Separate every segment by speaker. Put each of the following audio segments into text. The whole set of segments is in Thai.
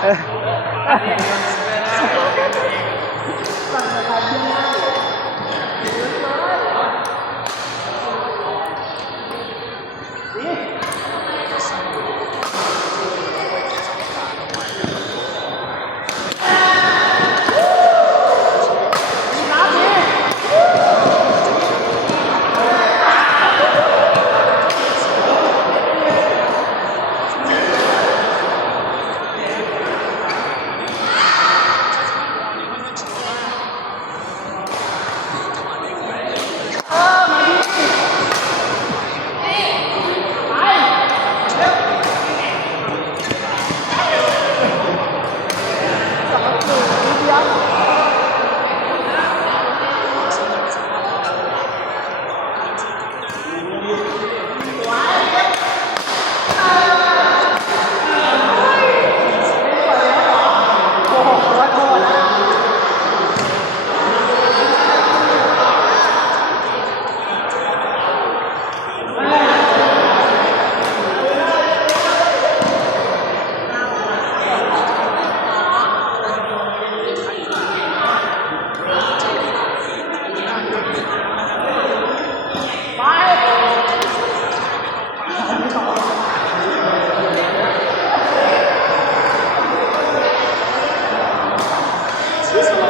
Speaker 1: Yeah. This is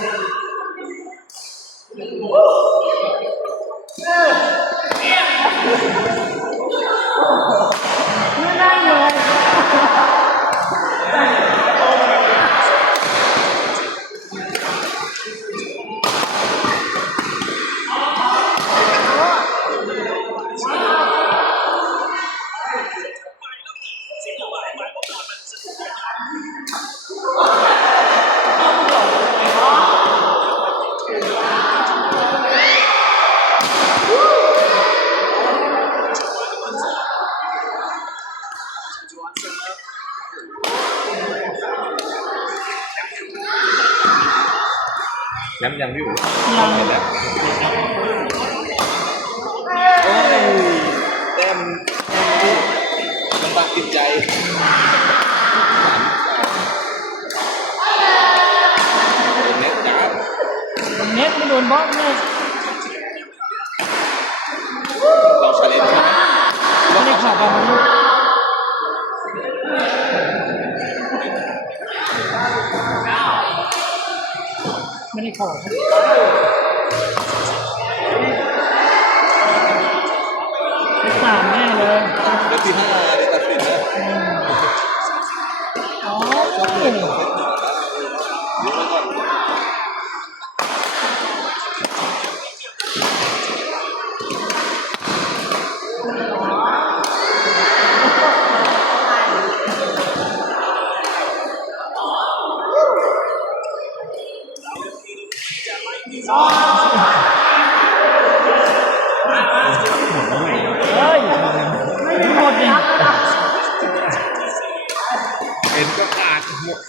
Speaker 1: Deus. ย้ำยังพี่อู๋
Speaker 2: ยัง
Speaker 1: เสร็จแล้วโอ้ยแต้มลำบากจิตใจเน็ตจ้า
Speaker 2: เน็ตไม่โดนบล็อกเนี่ย
Speaker 1: เราชาเลนจ์ใช่ไหม
Speaker 2: ไม่ได้ขาดบอลลูก ไม่ได้ขอครับสามแน่เลย
Speaker 1: แล้วที่ห้า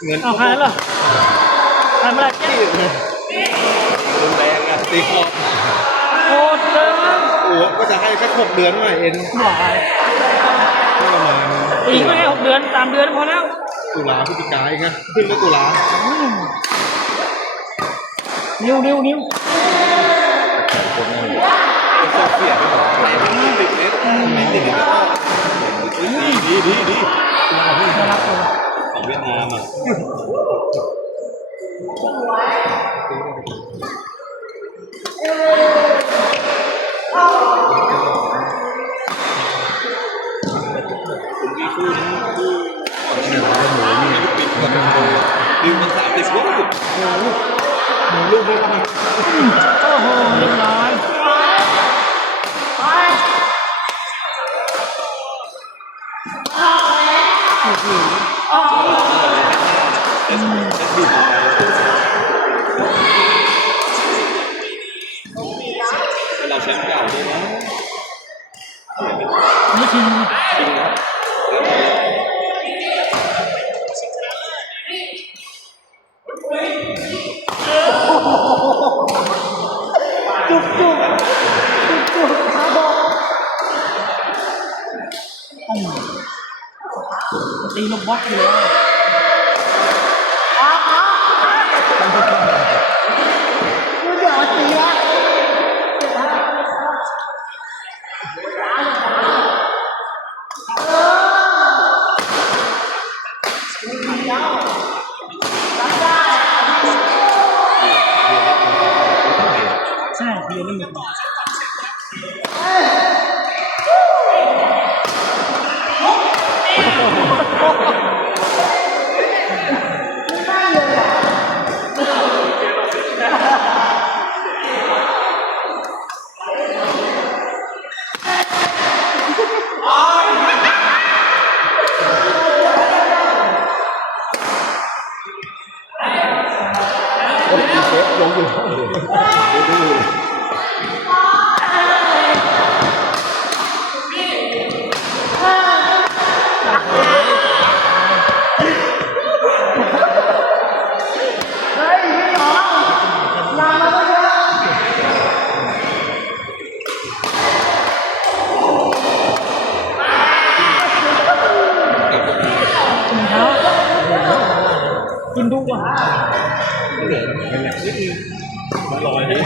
Speaker 1: เงิน
Speaker 2: เอาใครเหรอใครมาแก้
Speaker 1: รุนแรงอะตีคอ
Speaker 2: โคตรเกิน
Speaker 1: โอ้ก็จะให้แค่หกเดือนหน่อยเอ็น
Speaker 2: หวาย
Speaker 1: ประมาณ
Speaker 2: อีกไม่แค่หกเดือนสามเดือนพอแล้ว
Speaker 1: ตุลาพฤศจิกายนไงขึ้นก็ตุลา
Speaker 2: อืมนิ้วนิ้วนิ้ว
Speaker 1: โซเฟียไปหมดไหนมันไม่ติดเน็ตไม่ติดเน็ตดีดีดีดี
Speaker 2: น่ารัก เวี
Speaker 1: ยดนามอะผมมีคู่นี้คู่ก่อนหน้านี้หมูนี่ปิดก่อนหน้านี้ดิวมันสามสิบลูกโอ้โหหมูลูกไม่ได้
Speaker 2: โอ้โหเรียบร้อยโอ้โห
Speaker 1: เราแชมป์เก่าด้วยนะ
Speaker 2: นี่ทีม
Speaker 1: จริงนะ
Speaker 2: จุกจุกจุกจุกขาบอกอืมตีลูกบอกอยู่แล้ว ใกินทุกวัน
Speaker 1: เหลือเป็นอย่างนิดนึงมาลอยดิ